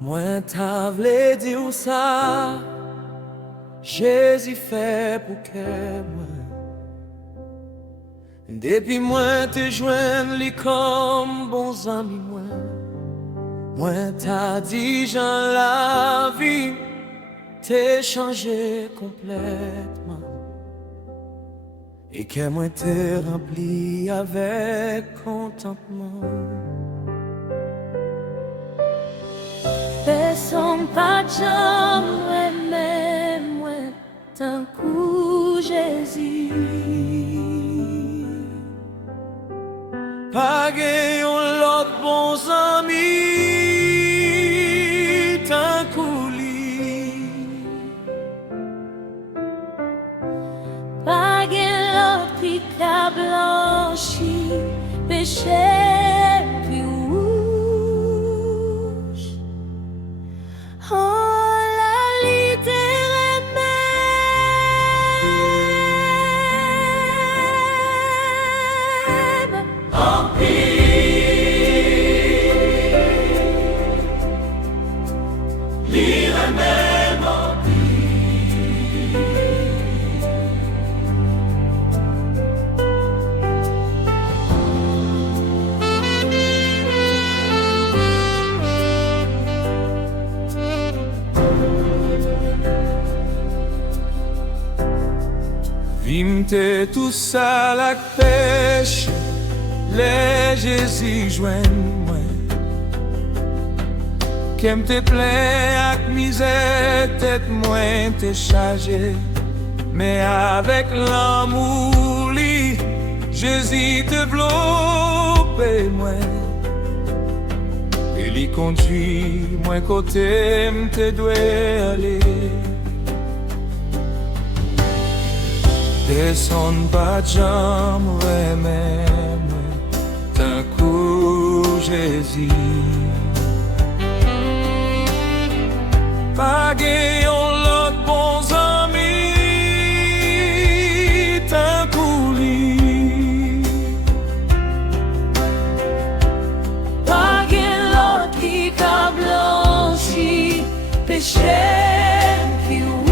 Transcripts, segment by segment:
Moi t'as vle dire ça, Jésus fait pour que moi. Depuis moi te joindre li comme bons amis moi t'as dit Jean la vie t'es changé complètement et que moi t'es rempli avec contentement. Personne pas jamais même moi tant que Jésus. Pas gagne l'autre bons amis tant que lui. Pas gagne l'autre qui t'a blanchi péché puis rouge. Oh la littéraire même Lire même Vimte tout ça la pêche, les Jésus joignent moi. Qu'aime te plein avec misère, tête moins t'es chargé. Mais avec l'amour, li, Jésus te bloque moi. Et lui conduit moi côté m'te doit aller. Descends pas jamais même d'un coup Jésus. Pas gagnons l'autre bons amis d'un coup lui. pas gagne l'autre qui t'a blanchi péché puis rouge.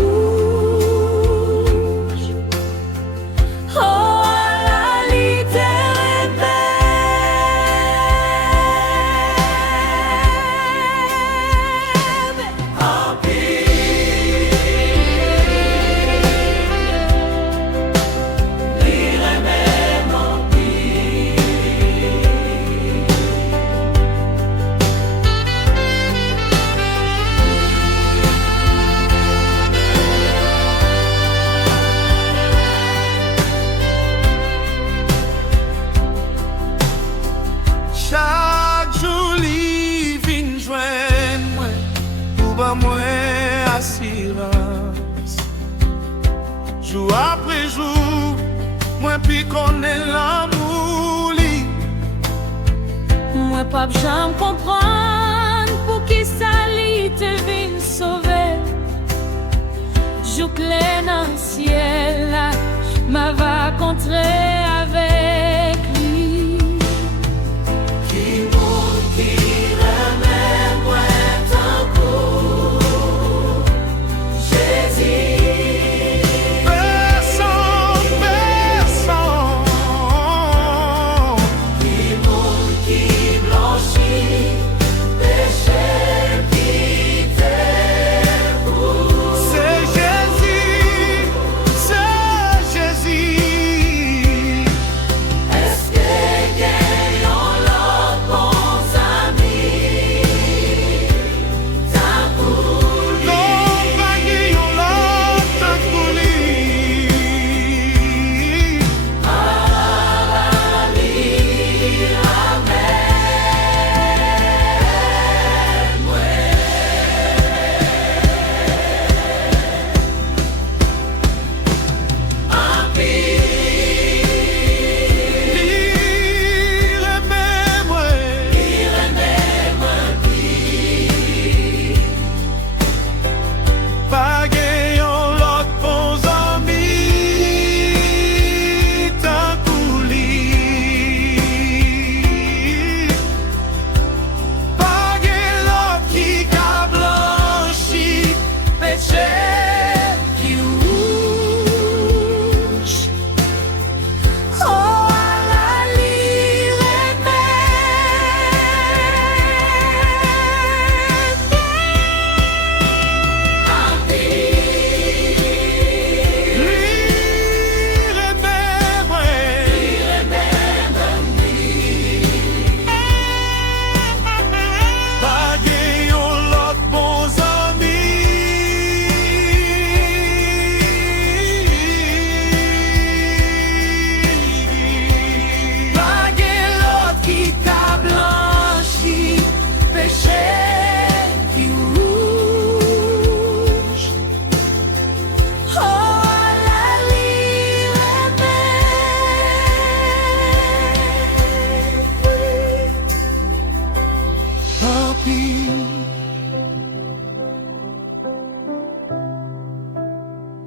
Oh la littéraire Chaque jour, li vin joindre moi, pour ba moi assurance. Jour après jour, moi puis connais l'amour li. moi pas jamais comprendre pour qui ça li te vin sauver. Jour clair dans le ciel là, m'a va contrer avec lui. Qui monte, qui remet moi tant coup Jésus. Personne qui monte, qui blanchit péché qui t'épouse. C'est Jésus, c'est Jésus.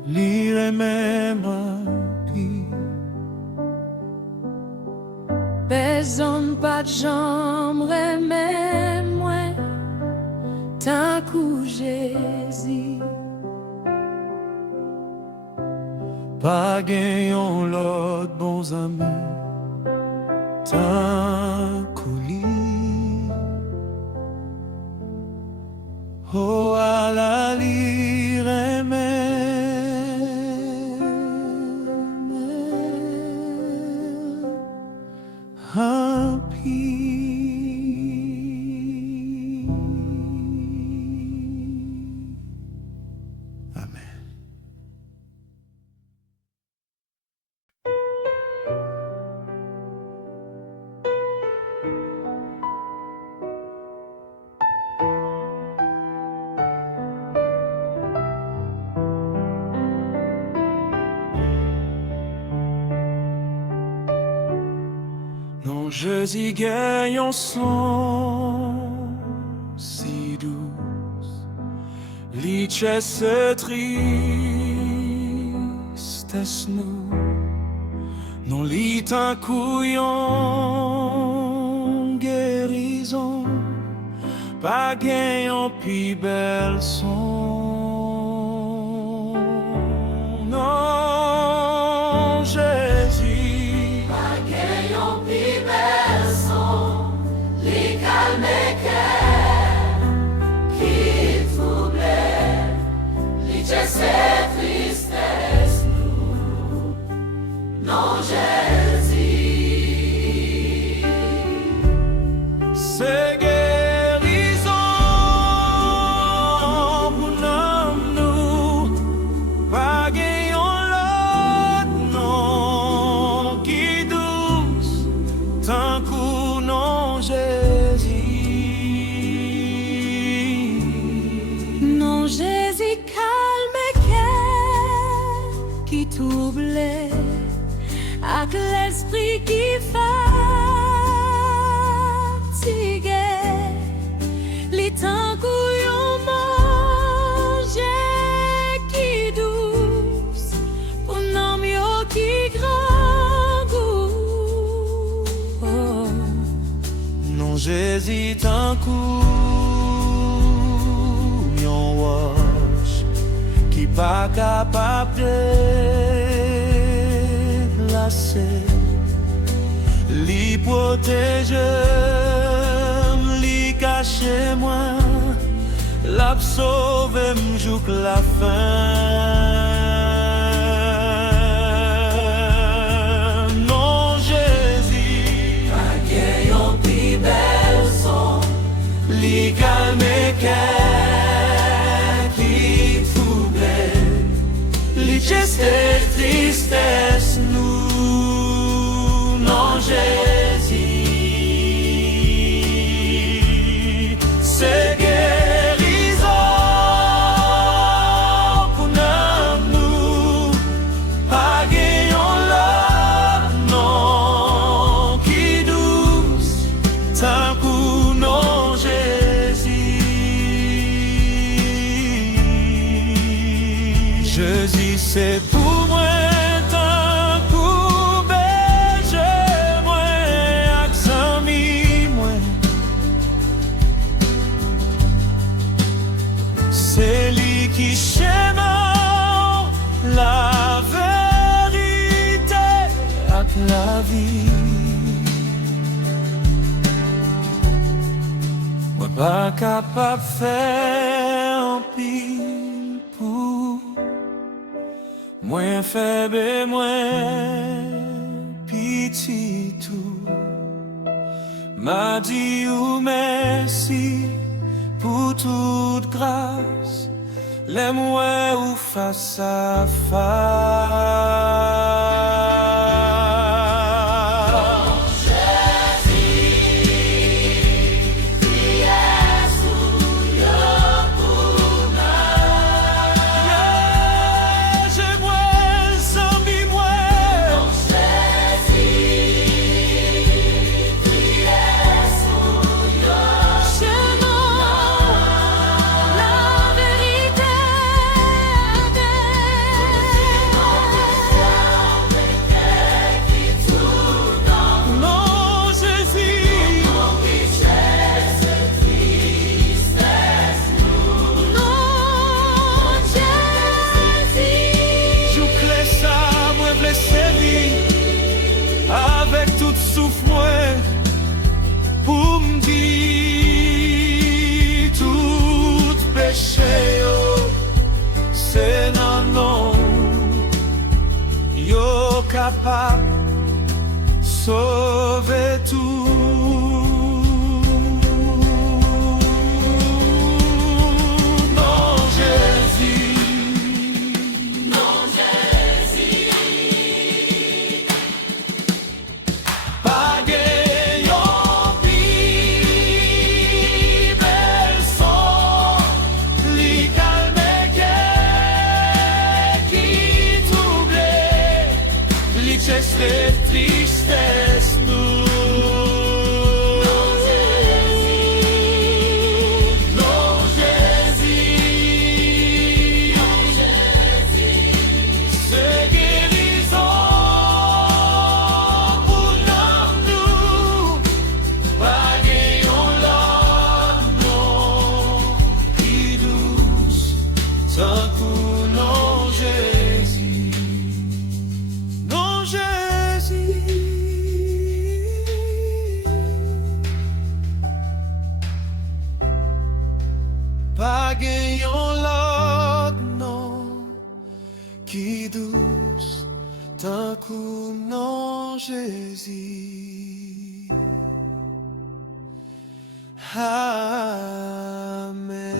Lire même impie. Personne pas de jambe, même moi, tant que Jésus. Pas gagnons l'autre bons amis, tant qu'ouli. Oh, à la lire Amen. Non, Jésus gagne en son si douce, lichesse tristesse nous, non lit un couillon guérison, pas gagne en plus belle son. Non, Jésus. Cette tristesse nous, non Jésus. C'est guérison pour nous, pas gagnons l'autre non qui douce, tant que non Jésus. Non Jésus calme qui troublait, avec l'esprit qui fatiguait, les temps qu'on mangeait qui douce, pour non mieux qui grand goût. Oh. Non j'hésite un coup, yon wash, qui pas capable de lasser, li protège, li cache moi, l'absorbe m'joue la fin. Non Jésus, pas gagnons plus belle son, li calme cette tristesse nous, non Jésus. C'est guérison pour nous, pas gagnons l'homme, non qui douce, tant pour non Jésus. Jésus c'est pour moi tant pour berger moi avec amis moi, c'est lui qui chemin la vérité avec la vie. Moi pas capable de faire un pile pour moins faible et moins petit tout. M'a dit ou merci pour toute grâce, les moi ou face à face. yo capable sauver tout. Non, Jésus. Non, Jésus. Pas gagnant plus belle son, li calme qui troublait, li chasse tristesse nous. Pas gagnant l'autre, non, qui douce, tant coup non Jésus. Amen.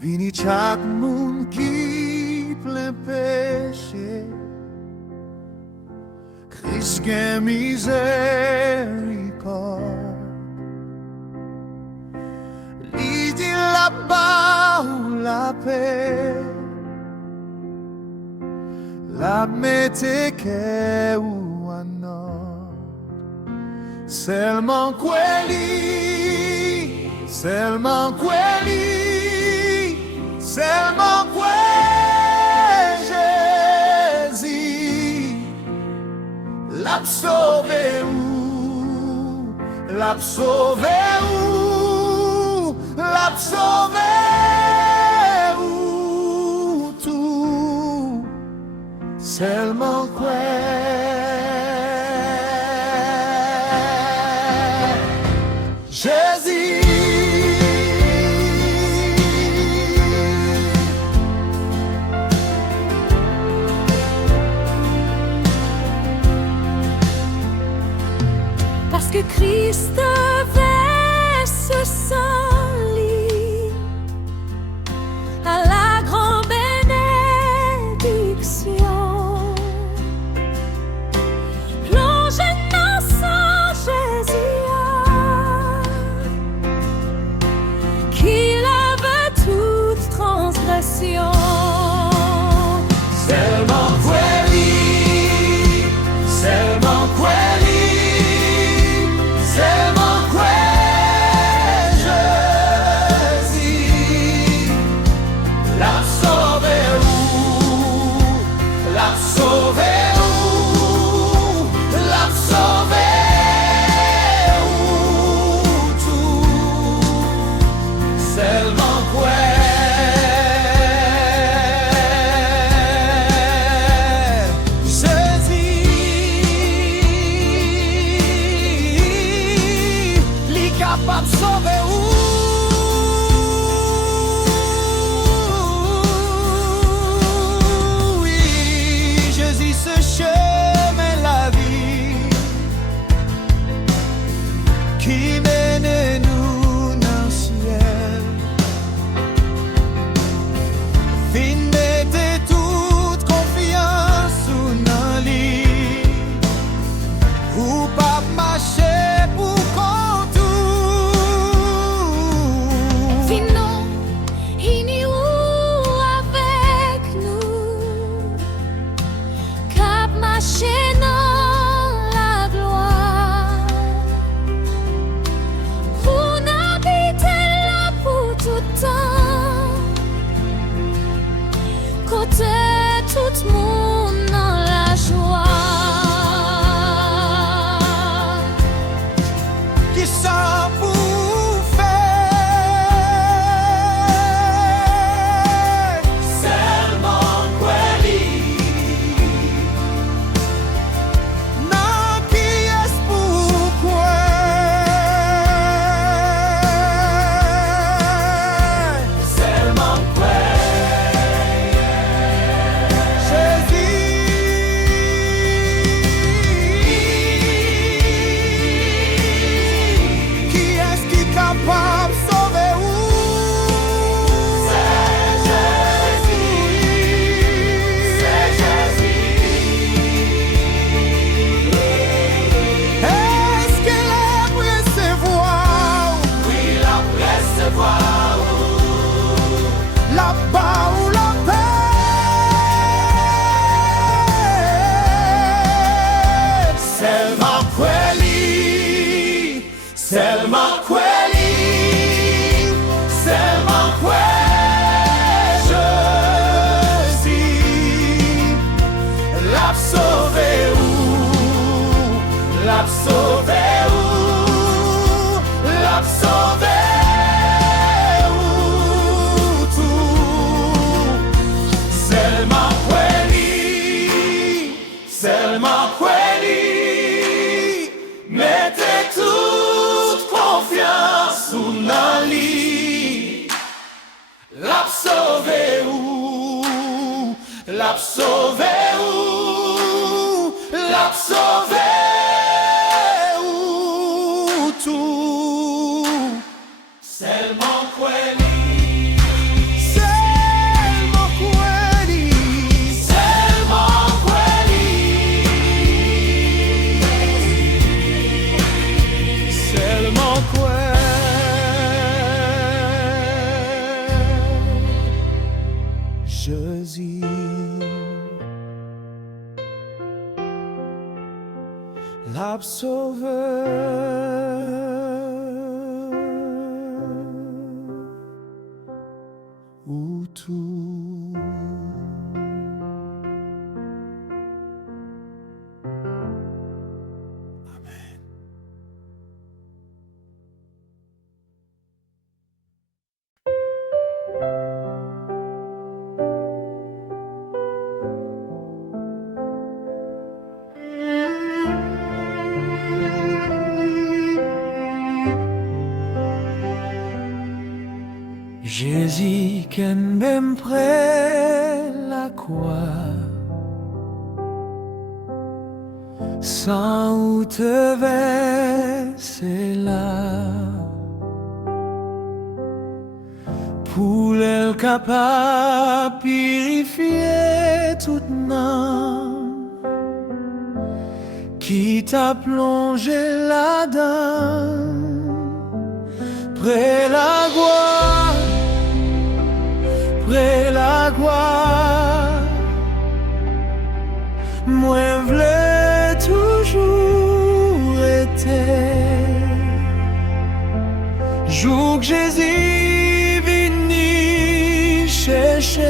Vini chaque monde qui plein péché, Christ gain miséricorde. Il dit là-bas où la paix, la mette que ou anon, seulement quelli, seulement quelli. Seulement quoi Jésus l'a sauvé ou l'a sauvé ou l'a sauvé ou tout seulement quoi Jésus. Parce que Christ verse son lit à la grande bénédiction, plongé dans son Jésus qui lave toute transgression. Seulement quelli, seulement quelli. Seulement quoi Jésus l'a sauvé ou l'a sauvé ou l'a sauvé ou tout seulement quoi capable de sauver oui, Jésus ce chemin la vie qui mène nous dans le ciel. Fin mettez toute confiance dans lui ou pas marcher pour kweli, seulement kweli, Jésus l'a sauvé ou, l'a sauvé ou, l'a sauvé ou tout. Seulement kweli, seulement kweli, mettez toute confiance ou nan li. L'a sauvé ou, l'a sauvé ou, l'a sauvé ou tout. Seulement kweli, seulement kweli, seulement kweli, seulement kweli, Jésus l'a sauvé ou tout. Amen. Jésus qui même près la croix, sans où te verser là, pour le capable purifier toute âme qui t'a plongé là-dedans, près la gloire. Près la gloire, moi v'lais toujours été. Jour que Jésus vini chercher,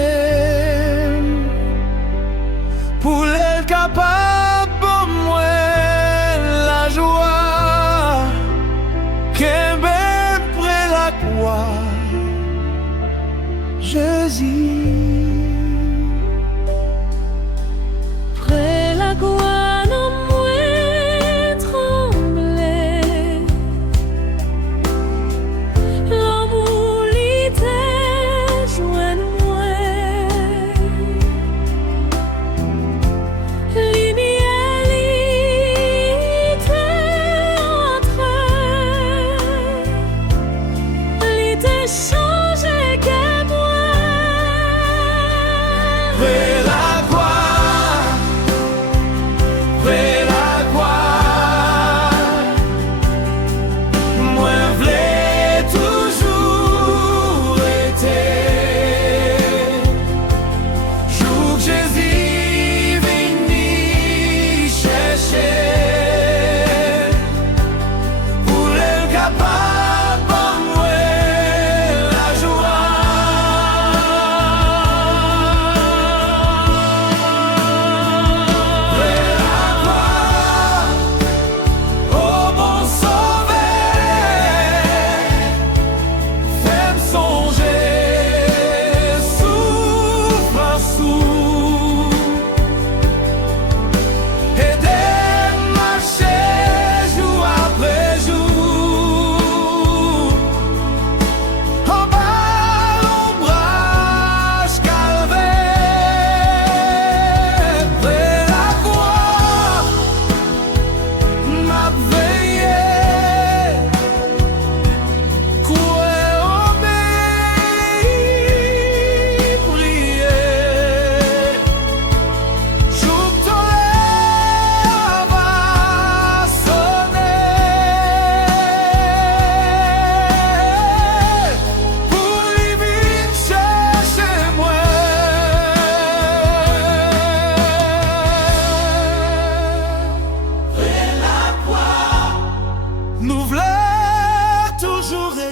pour l'être capable pour moi la joie, qu'un ben près la gloire. Jésus, Près la gloire, non moins trembler. L'amour l'était joint moi. Lumière l'était entrée. L'était changé que moi.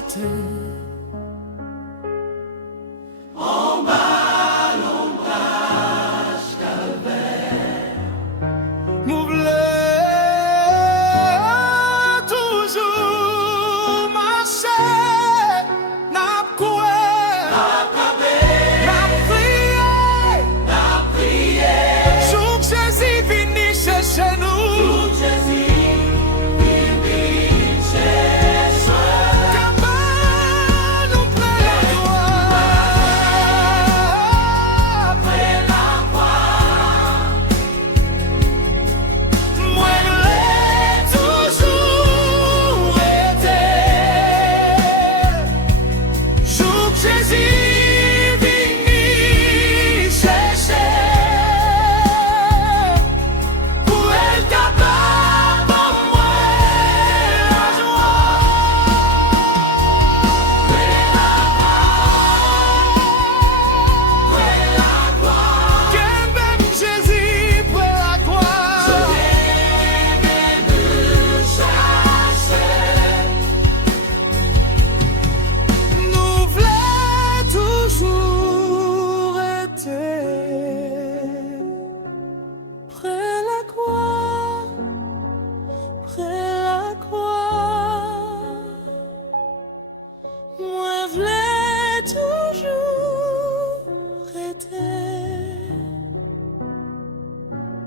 était. Nous voulons toujours marcher, n'a prié. Jour que Jésus vini chercher nous.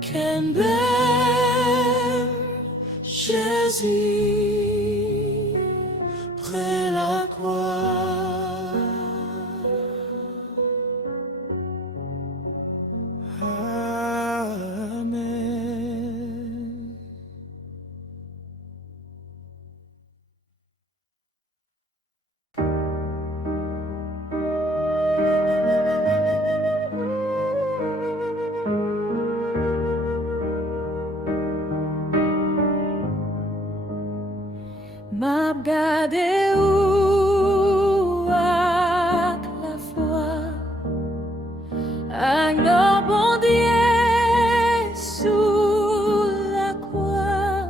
Qu'un bel Jésus près la croix. Amen. M'a gardé ou avec la foi, avec nos bon Dieu sous la croix,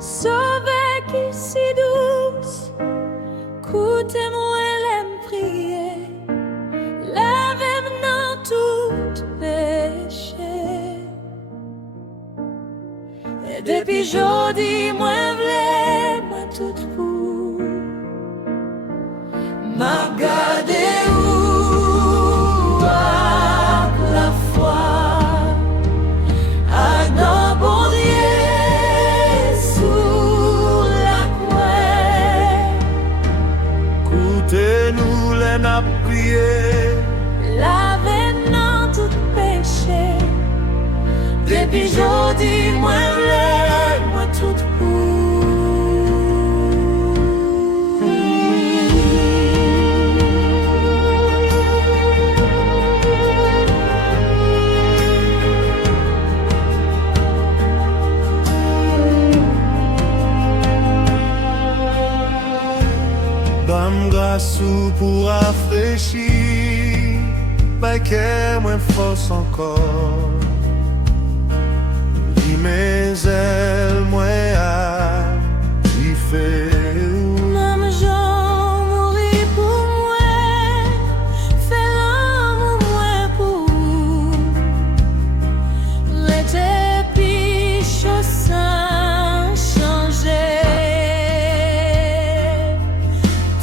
sauvé qui si douce, coûtez-moi l'aime prier, lavez-moi dans tout péché. Et depuis jodi, moi v'lais, moi tout pour m'a gardé ou avec la foi, avec nos bon Dieu sous la croix. Écoutez-nous les n'a prié. Lavez-nous dans tout péché. Depuis jodi, moi v'lais, moi tout pour. Bam grâce pour rafraîchir, bah que moins force encore. Li mes ailes moins à y fait. Même Jean mourit pour moi, fait l'amour moi pour l'été piche sans changer.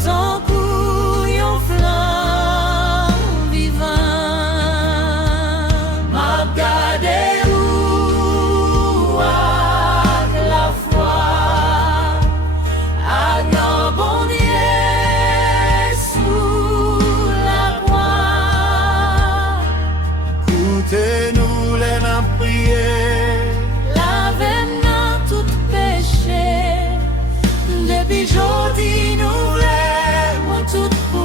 Ton couillon flamme vivant m'a gardé ou avec la foi, avec nos bon Dieu sous la croix. Écoutez-nous les n'a prié. Lavez-nous dans tout péché. Depuis jodi, nous v'lais, moi tout pour.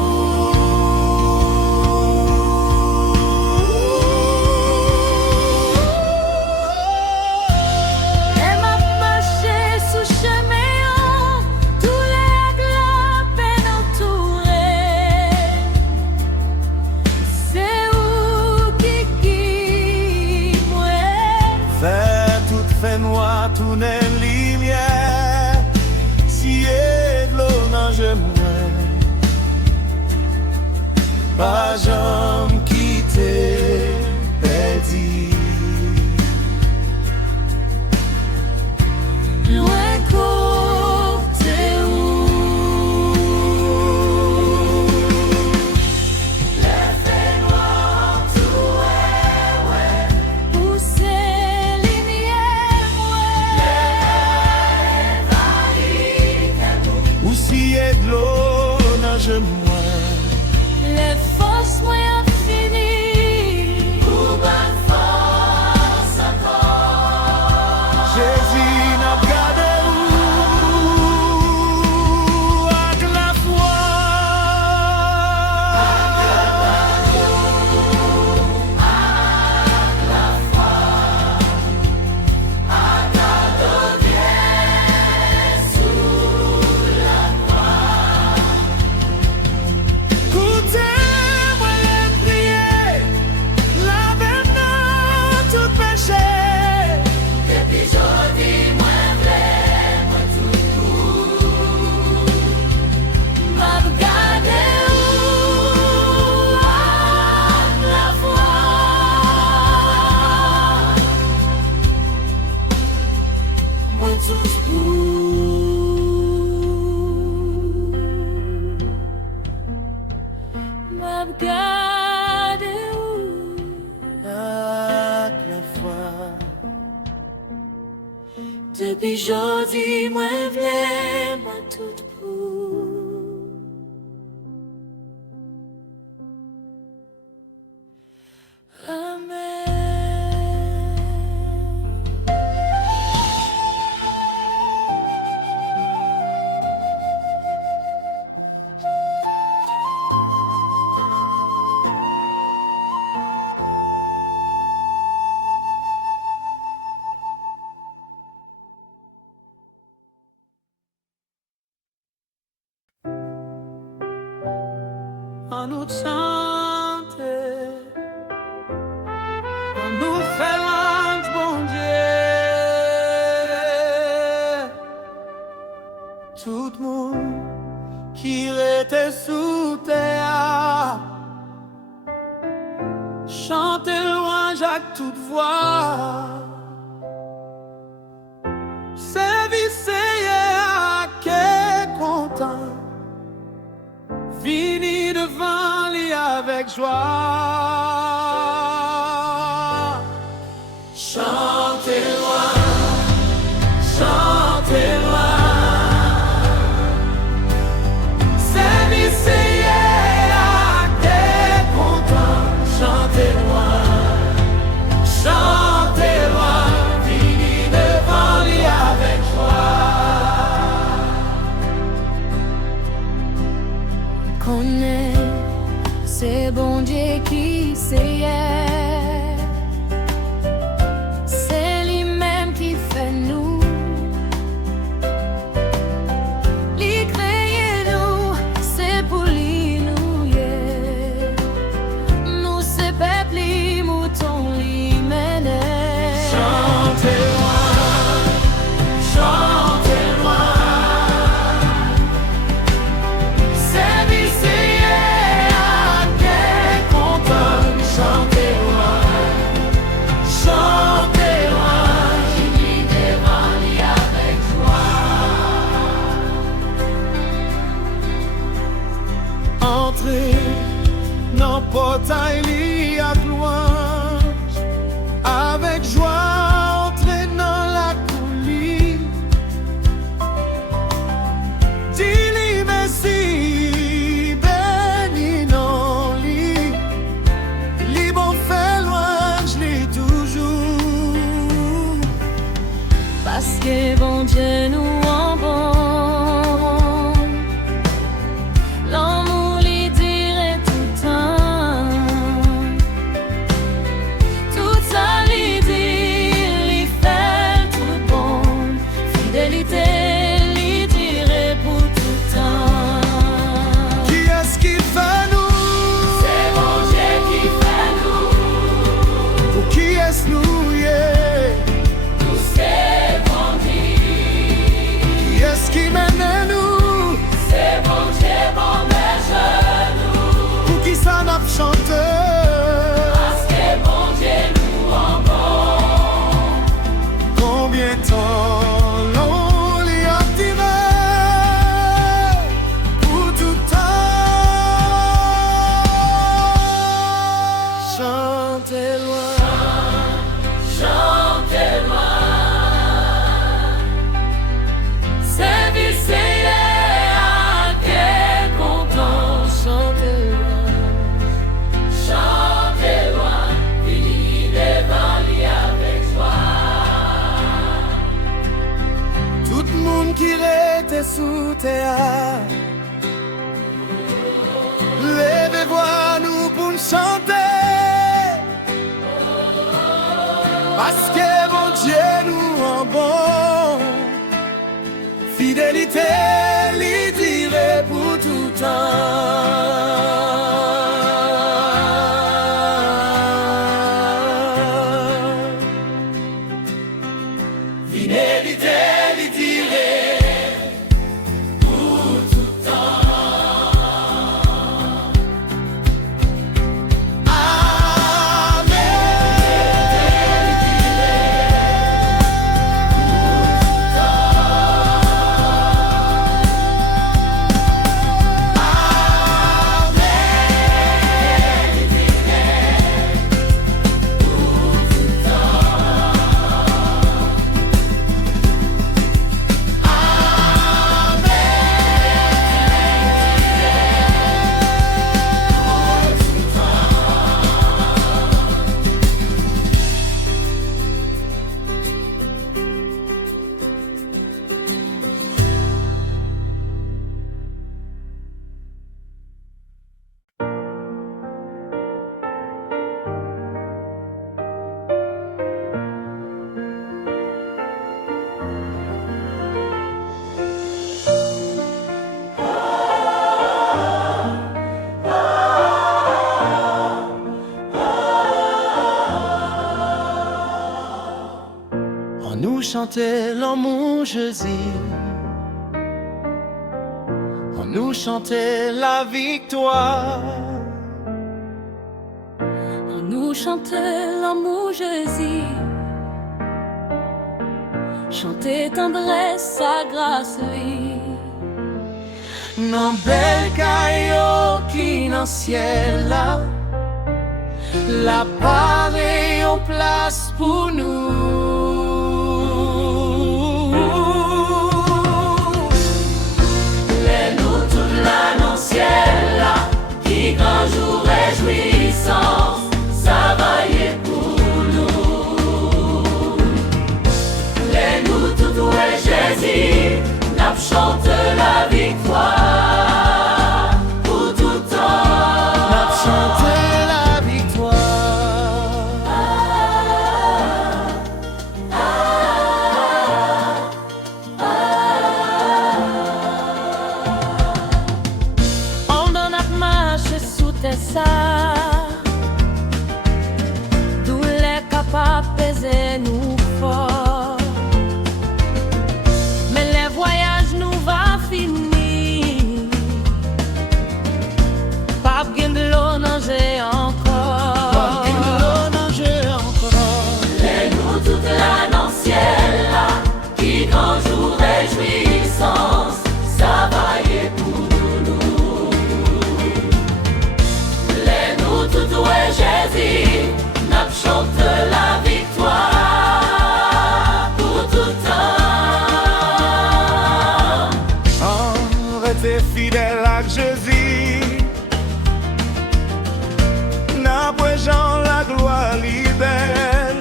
Et m'a marché sous chemin, tous les globes peine entourés. C'est où qui guide moi. Fait toute fait noir, tout n'est lumière. Si l'eau nage moi. Les forces moins finies. Pour bonne force encore. Jésus n'a gardé où avec la foi. Écoutez-moi les prier, lavez-nous tout péché. Depuis jodi, moi v'lais, moi tout court. M'a regardé où avec la foi. Moi tout M'a regardé où Avec la foi. depuis jodi, moi v'lais, moi tout pour. Amen. En nous chante, en nous fait louange, bon Dieu. Tout le monde qui était sous terre, chantez louange à toute voix. Servicez à qui est content. Vini devant lui avec joie. Chantez-moi, chantez-moi. Servicez à qui est content. Chantez-moi, chantez-moi. Vini devant lui avec joie. Connais, c'est bon Dieu qui sait. C'est lui-même qui fait nous. Lui créer nous, c'est pour lui nous. Nous c'est peuple, lui, mouton, lui menait. Chantez-moi, chantez-moi. Servicez à qui est content. Chantez-moi, chantez-moi. Vini devant lui avec joie. Entrez dans le portail li ak louange. Avec joie, entrez dans la coulisse. Dis-lui merci, béni non li. Li bon fait louange, li toujours. Parce que bon Dieu nous en bon. L'amour lui dirait tout le temps. sous terre. Levez-vous nous pour nous chanter, parce que bon Dieu nous en bon. Fidélité, lui dirait pour tout temps. Fidélité, lui dirait pour tout temps. On nous chantait l'amour Jésus, on nous chantait la victoire. On nous chantait l'amour Jésus, chantait tendresse, sa grâce lui. Nan bel kayo qui nan ciel là, la pareille en place pour nous. Nous toute là dans ciel là, qui grand jour réjouissance, ça va y est pour nous. Les nous tout ouais Jésus, n'a chante la victoire pour tout temps. N'a chanté la victoire. On donne à marcher sous tes sacs, d'où les capables peser nous fort. Mais les voyages nous va finir, pas bien de l'eau nager encore. Les nous toute là dans ciel là, qui grand jour réjouissance, ça va y est pour nous. Les nous tout ouais Jésus, n'a chante la victoire pour tout temps. On reste fidèle à Jésus, n'a pas Jean la gloire libère.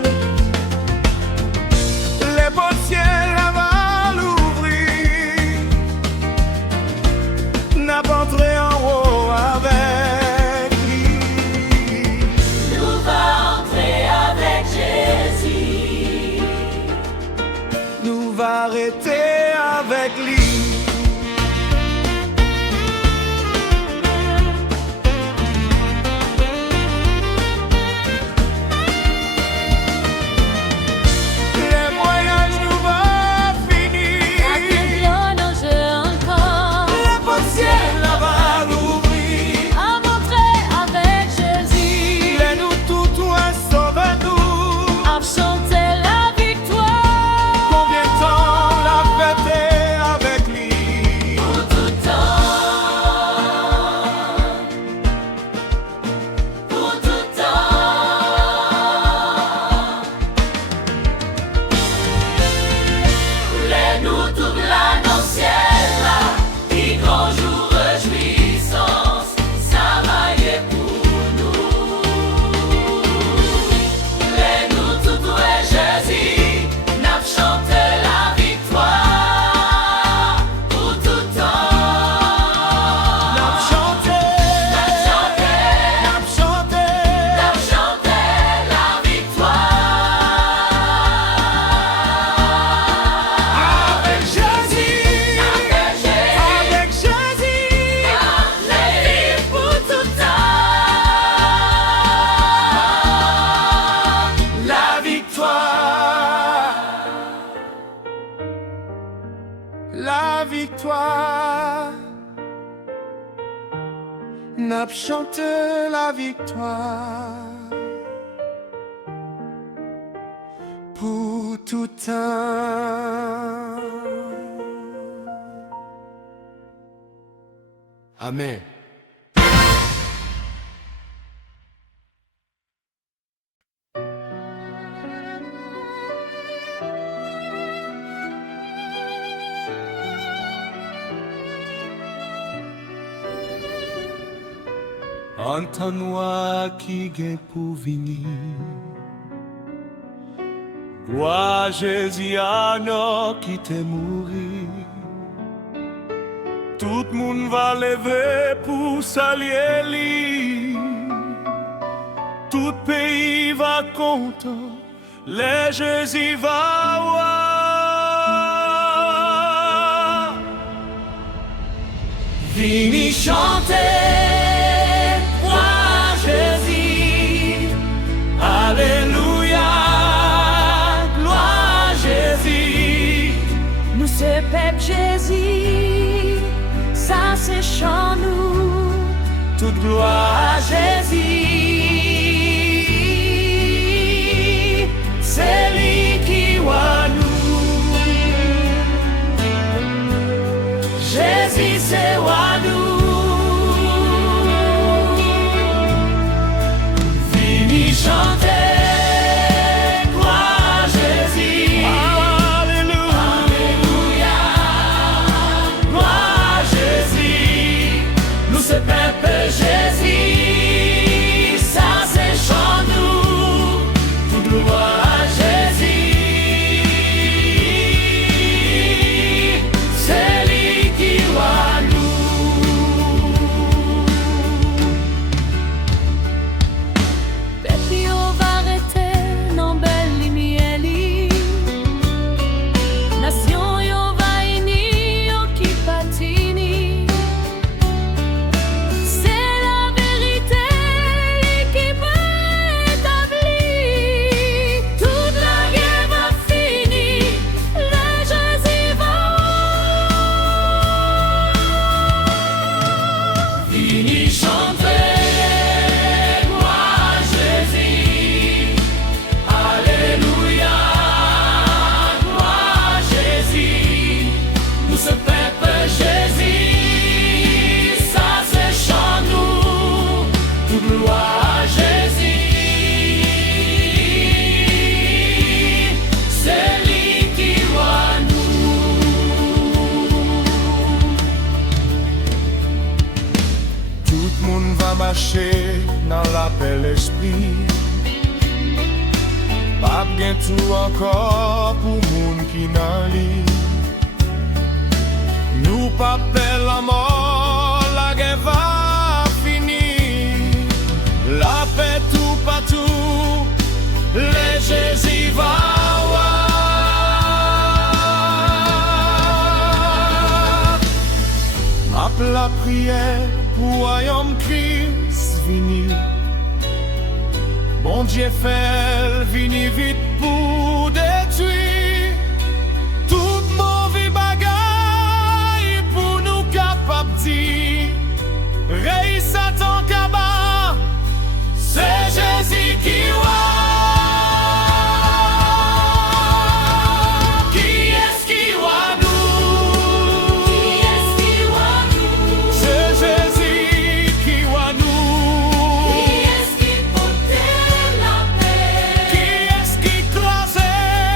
Les beaux ciels va l'ouvrir, n'a pas entré en haut avec lui. Nous va entrer avec Jésus. Nous va arrêter avec lui. victoire, n'a chanté la victoire pour tout temps. Amen. Entends-moi qui est pour venir. Gloire Jésus à nous qui t'est mourir. Tout le monde va lever pour saluer lui. Tout pays va content, les Jésus va voir. Vini chanter. Alléluia, gloire Jésus. Nous c'est peuple Jésus, ça c'est chant nous. Toute gloire à Jésus, c'est lui qui voit nous. Jésus c'est roi nous. Chanter, gloire Jésus. Alléluia, gloire Jésus. Nous c'est peuple Jésus, ça c'est chant nous. Toute gloire à Jésus, c'est lui qui voit nous. Marcher dans la belle esprit. Pas bien tout encore pour moun qui nan li. Nous pas peur la mort, la guerre va finir. La paix tout partout, les Jésus va voir. Appelle la prière pour royaume Christ vini. Bon Dieu fait vini vite pour détruire toute mauvaise bagaille pour nous capables dire Rei Satan Kaba, c'est Jésus qui voit. Qui est-ce qui portait la paix? Qui est-ce qui classait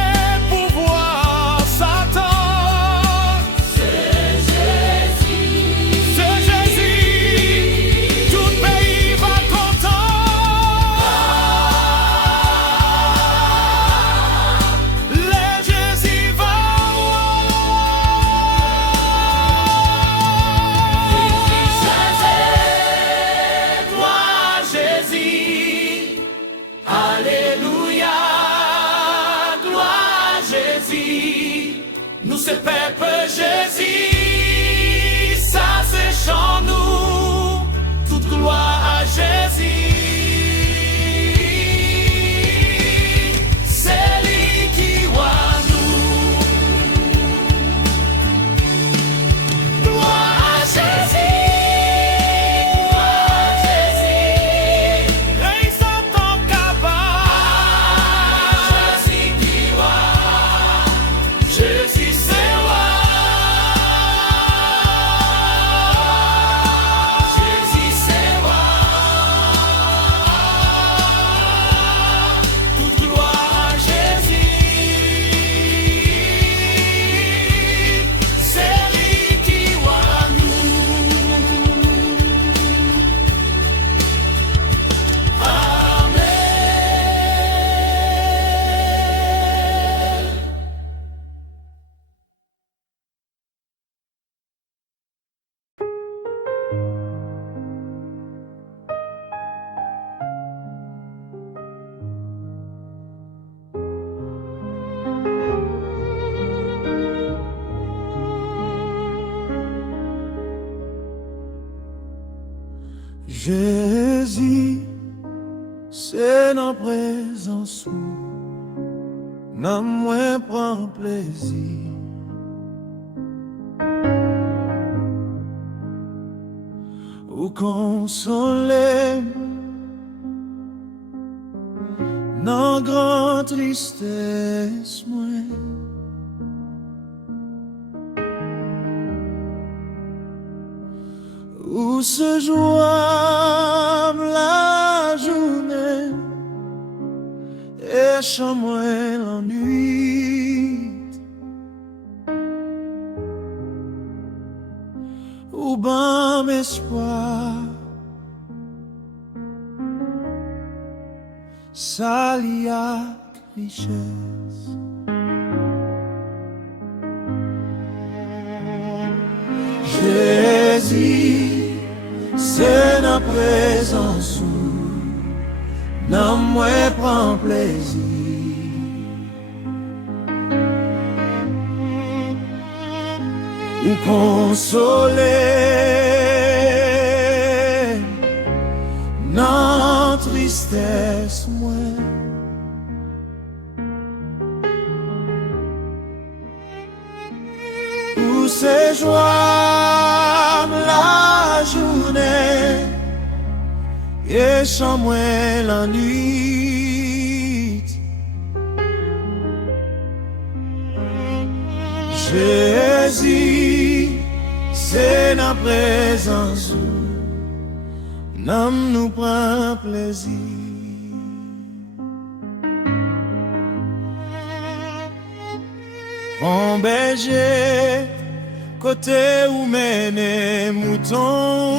Jésus, c'est dans présence où n'a moins prend plaisir. Ou consoler dans grande tristesse moi. Où se joint la journée et chambre la nuit. Où bam espoir salia richesse. Jésus, c'est la présence où n'a moins prend plaisir. Ou consoler dans tristesse moi. Où c'est joie la journée et sans moi la nuit. Jésus, c'est la présence où l'âme nous prend plaisir. Bon berger, côté où mène mouton,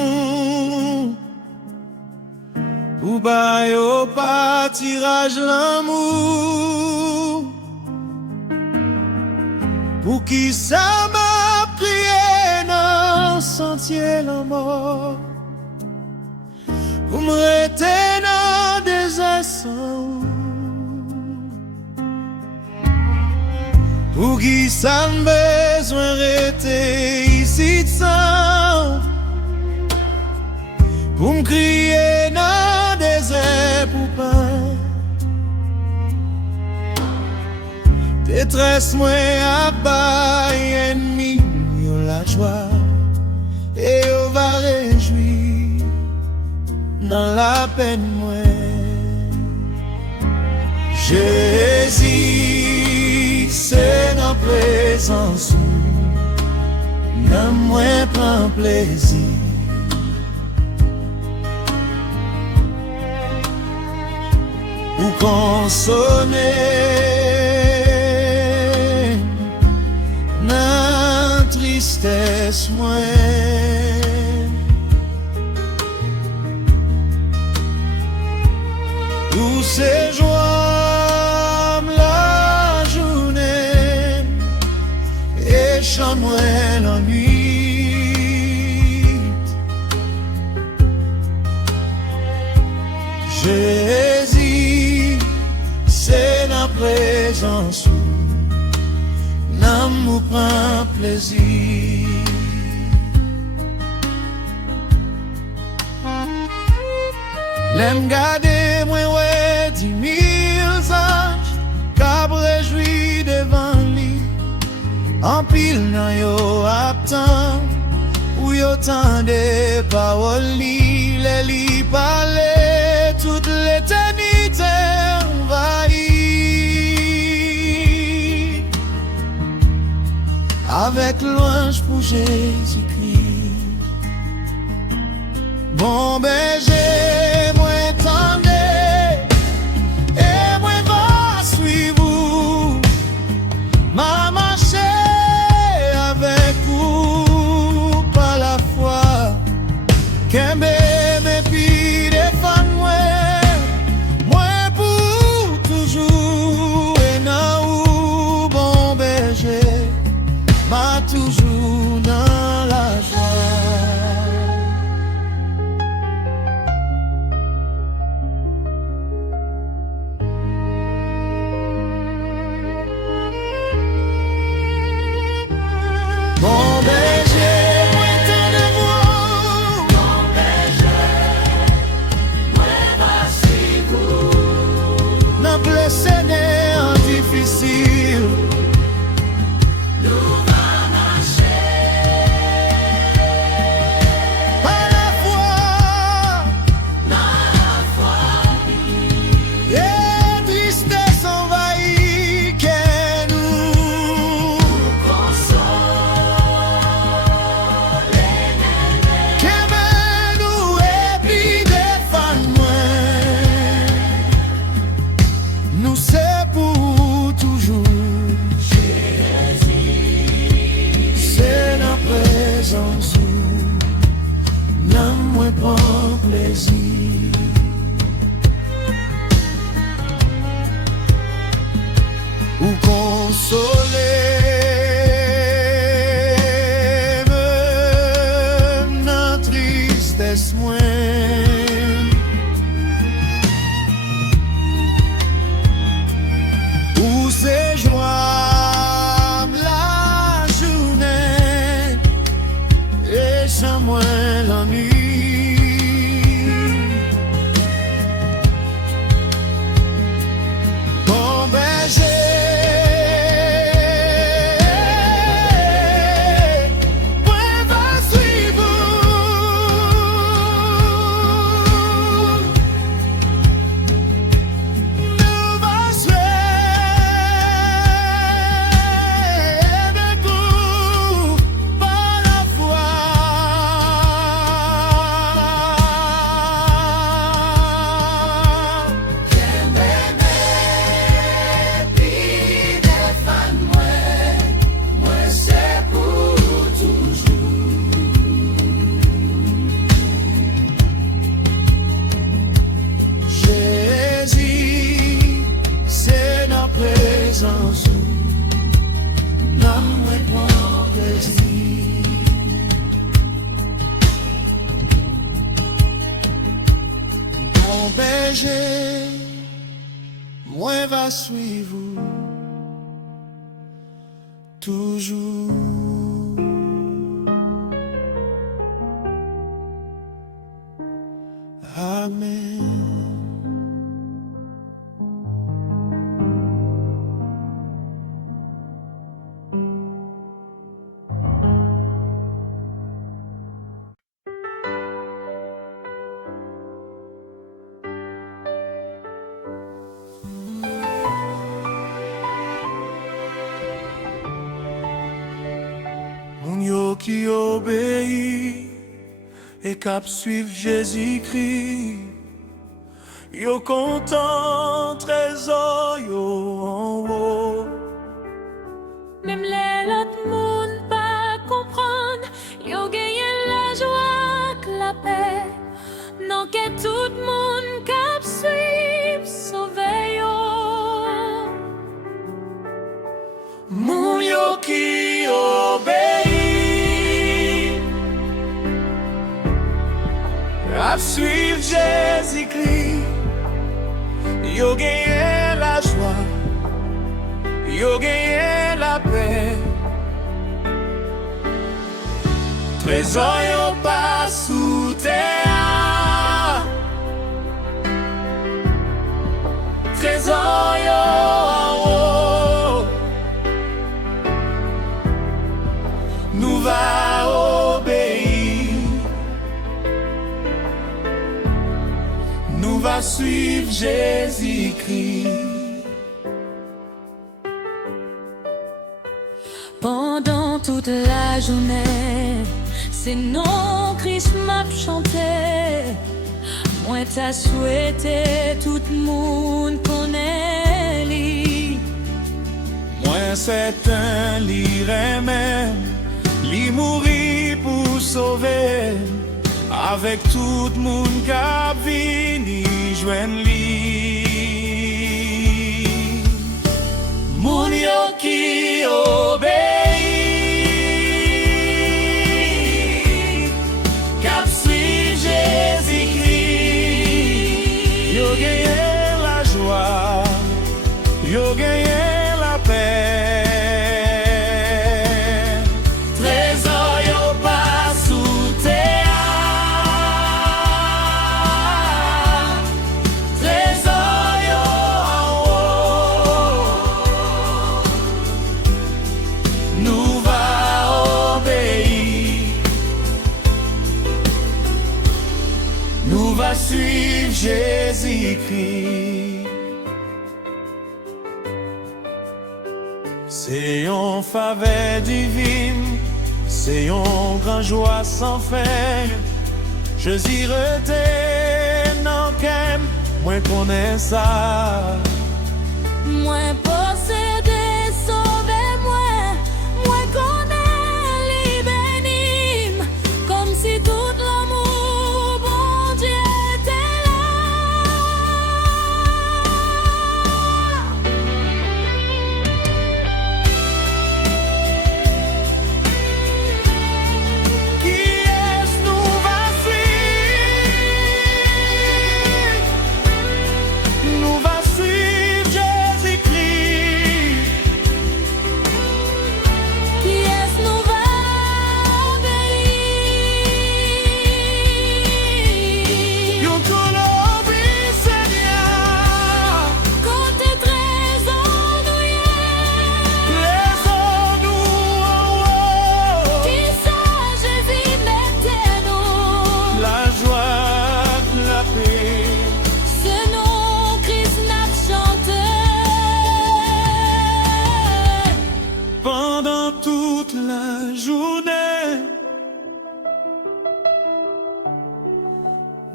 ou bail au pâtirage l'amour, pour qui ça m'a prié dans le sentier la mort, pour me retenir des essais. Pour qui ça besoin rester ici de sang, pour me crier dans des airs pour pas détresse moi à bas ennemi yo la joie et on va réjouir dans la peine moi. Jésus, c'est dans présence où n'a moins prend plaisir. Ou consoler dans tristesse moi. Où c'est joie la journée et chambre la nuit. Jésus, c'est la présence où l'amour prend plaisir. L'aime garder moi ouais 10 000 anges qu'à réjouir devant lui. En pile nan yo aptan ou yo tan de paroles li, les li parler toute l'éternité envahie avec louange pour Jésus-Christ. Bon berger, moi tendez et moi va suivre ma marche avec vous par la foi. Kembe me pi défendre moi pour toujours et nan ou bon berger m'a toujours dans la joie. faiblesse moins. Où c'est joie la journée et sans moins l'ennui. Bon berger, mon berger, moi va suivre toujours. Amen. Moun yo qui obéit et cap suivre Jésus-Christ, yo content trésor yo en haut. Même les autres moun pas comprendre, yo gagné la joie que la paix. Non que tout moun cap suivre sauver yo. Moun yo qui obéit à suivre Jésus-Christ, yo gagné la joie, yo gagné la paix. Trésor yo pas sous terre, trésor yo en haut. Nous va obéir, nous va suivre Jésus-Christ. Pendant toute la journée, c'est non Christ m'a chanté. Moi t'as souhaité tout le monde connaît lui. Moi c'est un lirait même, li mourir pour sauver. Avec tout le monde qui a vini joindre li. Moun yo qui obéit, cap suit Jésus-Christ, yo gagné la joie, yo gagné la paix. Trésor yo pas sous terre, trésor yo en haut. Nous va obéir, nous va suivre Jésus-Christ. C'est une faveur divine, c'est une grande joie sans fin. Je dirai non qu'aime, moi connais ça. Moi posséder, sauver moi, moi connais les bénim, comme si tout l'amour bon Dieu était là. Qui est-ce nous va suivre?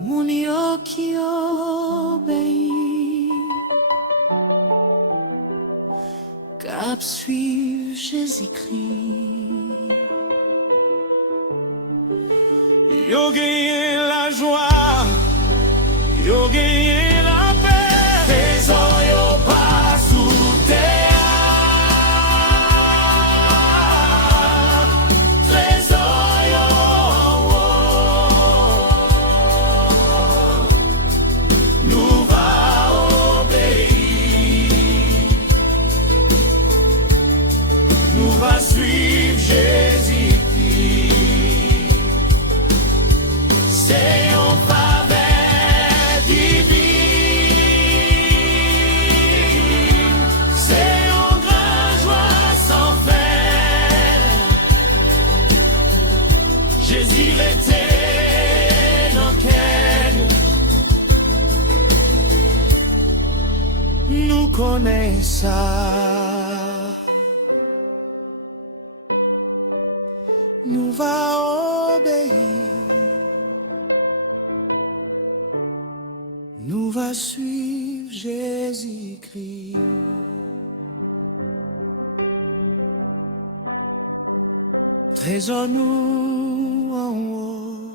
Mon yo qui obéit, cap suivre Jésus-Christ. Yo gagné la joie, yo gagné la paix. Trésor yo pas sous terre, trésor yo en haut. Nous va obéir, nous va suivre Jésus-Christ. C'est en faveur divine, c'est en grande joie sans fin. Jésus était dans quel nous connaissons ça. Nous va obéir, nous va suivre Jésus-Christ. Trésor nous en haut.